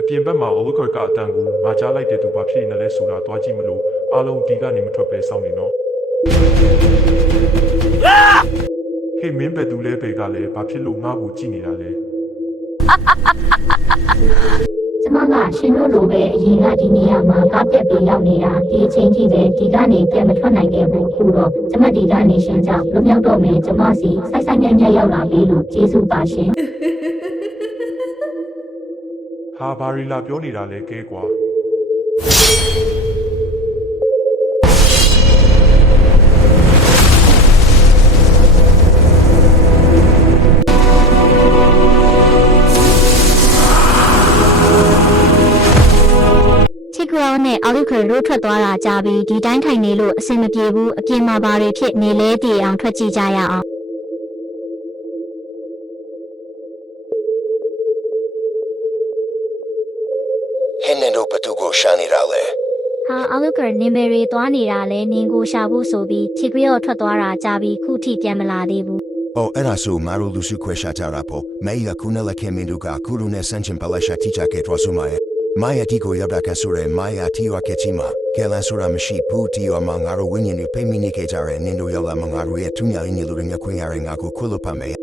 အပြင်ဘက်မှာအဝတ်ခွက်ကအတန်ကိုငါကြားလိုက်တဲ့သူဘာဖြစ်နေလဲဆိုတာတွားကြည့်မလို့အားလုံးဒီကနေမထွက်ပဲစောင့်နေနော်ဟေးမင်းဘယ်သူလဲဘယ်ကလဲဘာဖြစ်လို့ငါ့ကိုကြည့်နေတာလဲကျမကရှင်တို့လိုပဲအရင်ကဒီနေရာမှာကောက်တက်ပြီးရောက်နေတာဒီအချိန်ကြီးပဲဒီကနေပြန်မထွက်နိုင်ခဲ့ဘူးခုတော့ကျမဒီကနေရှင်ကြောင့်လွတ်မြောက်တော့မယ်ကျမစီစိုက်စိုက်ညံ့ညံ့ရောက်လာပြီလို့ကျေးဇူးပါရှင်ဟာဘာရီလာပြောနေတာလဲကဲကွာချစ်ကောနဲ့အော်လီခွေလို့ထွက်သွားတာကြပြီးဒီတိုင်းထိုင်နေလို့အဆင်မပြေဘူးအပြင်မှာဘာတွေဖြစ်နေလဲတည်အောင်ထွက်ကြည့်ကြရအောင်ဟင်းနဲ့တို့ဘသူကိုရှာနေတာလဲဟာအော်လီခွေနင်ဘယ်တွေသွားနေတာလဲနင်ကိုရှာဖို့ဆိုပြီးချစ်ကောထွက်သွားတာကြပြီးခုထိပြန်မလာသေးဘူးအော်အဲ့ဒါဆိုငါတို့လူစုခွဲရှာကြတာပေါ့မဲရခုနလက်ခင်မင်းတို့ကခုလိုနဲ့ဆန့်ကျင်ပလက်ရှာတိချခဲ့တော့ဆိုမှာမာယာတီကိုရပ်တာကဆိုရဲမာယာတီဝါကချီမာကဲလန်ဆိုတာမရှိဘူးတီဝါမှာငါတို့ဝင်းရင်တွေဖိမိနေခဲ့ကြရဲနင်တို့ရောက်လာမှာငါတို့ရဲ့သူညာရင်းလူတွေငါခွင့်ရရင်ငါကိုခွလို့ပါမယ်